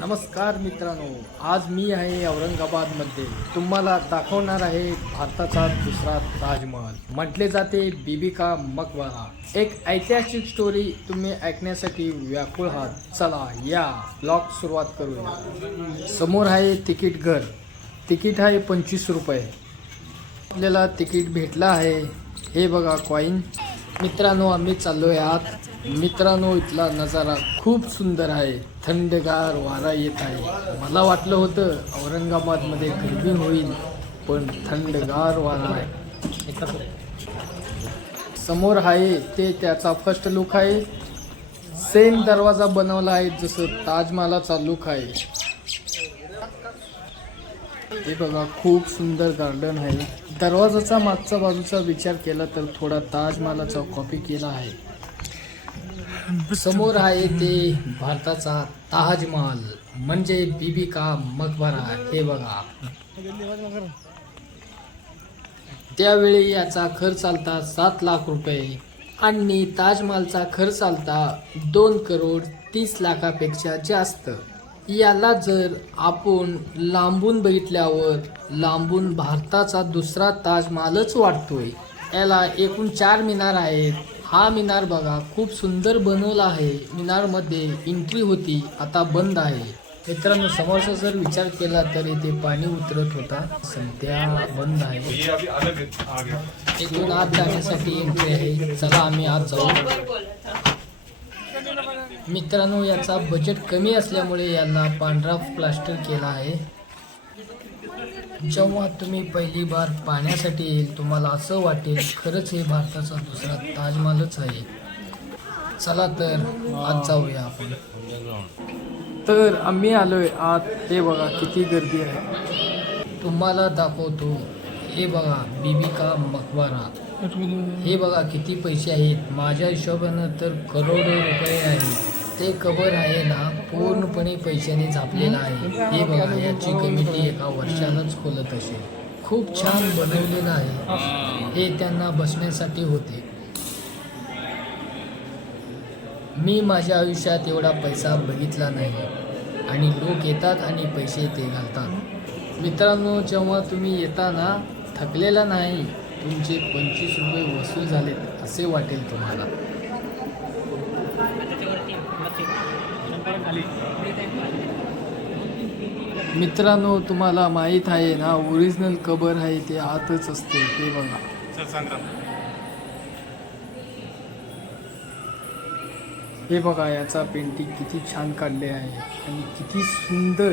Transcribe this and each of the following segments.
नमस्कार मित्रांनो आज मी आहे औरंगाबादमध्ये. तुम्हाला दाखवणार आहे भारताचा दुसरा ताजमहल. म्हटले जाते बिबिका मकबरा एक ऐतिहासिक स्टोरी तुम्ही ऐकण्यासाठी व्याकुळ आहात. चला या ब्लॉग सुरुवात करूया. समोर आहे तिकीट घर. तिकीट आहे पंचवीस रुपये. आपल्याला तिकीट भेटलं आहे. हे बघा कॉईन मित्रांनो आम्ही चाललोय आत. मित्रांनो इथला नजारा खूप सुंदर आहे. थंडगार वारा येत आहे. मला वाटलं होतं औरंगाबादमध्ये गर्मी होईल पण थंडगार वारा आहे. समोर आहे ते त्याचा फर्स्ट लुक आहे. सेम दरवाजा बनवला आहे जसं ताजमहालाचा लुक आहे. हे बघा खूप सुंदर गार्डन आहे. दरवाजाचा मागचा बाजूचा विचार केला तर थोडा ताजमहालाचा कॉपी केला आहे. समोर आहे ते भारताचा ताजमहाल. म्हणजे बीबी का मकबरा. हे बघा. त्यावेळी याचा खर्च आलता सात लाख रुपये. आणि ताजमहालचा खर्च आलता दोन करोड तीस लाखापेक्षा जास्त. याला जर आपण लांबून बघितल्यावर लांबून भारताचा दुसरा ताजमहालच वाटतोय. याला एकूण चार मिनार आहेत. हा मिनार बघा खूप सुंदर बनवला आहे. मिनारमध्ये एंट्री होती आता बंद आहे. मित्रांनो समोरचा जर विचार केला तर इथे पाणी उतरत होता सध्या बंद आहे. इथून आत जाण्यासाठी एंट्री आहे. चला आम्ही आत जाऊ. मित्रांनो याचा बजेट कमी असल्यामुळे याला पांढरा प्लास्टर केला आहे. जेव्हा तुम्ही पहिली बार पाहण्यासाठी येईल तुम्हाला असं वाटेल खरंच हे भारताचा दुसरा ताजमहालच आहे. चला तर आत जाऊया आपण. तर आम्ही आलोय आत. हे बघा किती गर्दी आहे. तुम्हाला दाखवतो. हे बघा बीबी का मकबरा. हे बघा किती पैसे आहेत. माझ्या हिशोबानं तर करोडो रुपये आहेत. ते कबर आहे ना पूर्णपणे पैशाने झापलेलं आहे. हे बघा याची कमिटी एका वर्षानंच खोलत असेल. खूप छान बनवलेलं आहे. हे त्यांना बसण्यासाठी होते. मी माझ्या आयुष्यात एवढा पैसा बघितला नाही. आणि लोक येतात आणि पैसे ते घालतात. मित्रांनो जेव्हा तुम्ही येताना थकलेला नाही तुमचे पंचवीस रुपये वसूल झालेत असे वाटेल तुम्हाला. मित्रांनो तुम्हाला माहीत आहे ना ओरिजिनल कबर आहे ते आतच असते ते बघा. हे बघा याचा पेंटिंग किती छान काढले आहे आणि किती सुंदर.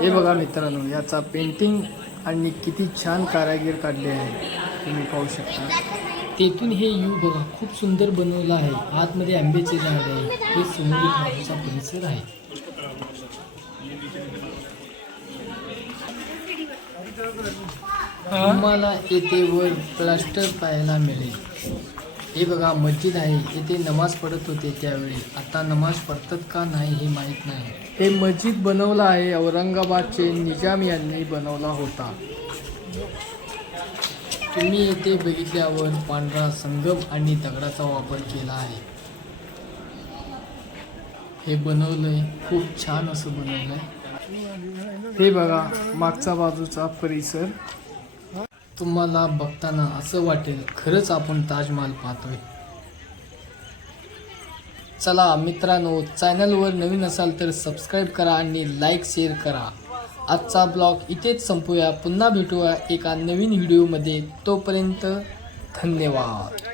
हे बघा मित्रांनो याचा पेंटिंग आणि किती छान कारागीर काढले आहे. तुम्ही पाहू शकता. तेथून हे यू बघा खूप सुंदर बनवलं आहे. आतमध्ये आंब्याचे झाड आहे हे समुद्री भागाचा परिसर आहे. तुम्हाला येथे वर प्लास्टर पाहायला मिळेल. हे बघा मस्जिद आहे. येथे नमाज पडत होते त्यावेळी. आता नमाज पडतात का नाही हे माहीत नाही. हे मस्जिद बनवलं आहे. औरंगाबादचे निजाम यांनी बनवला होता. तुम्ही येथे बघितल्यावर पांढरा संगम आणि दगडाचा वापर केला आहे. हे बनवलंय खूप छान असं बनवलंय. हे बघा मागचा बाजूचा परिसर. तुम्हाला बघताना असं वाटेल खरंच आपण ताजमहाल पाहतोय. चला मित्रांनो चॅनलवर नवीन असाल तर सबस्क्राईब करा आणि लाईक शेअर करा. आजचा ब्लॉग इथेच संपूया. पुन्हा भेटूया एका नवीन व्हिडिओमध्ये. तोपर्यंत धन्यवाद.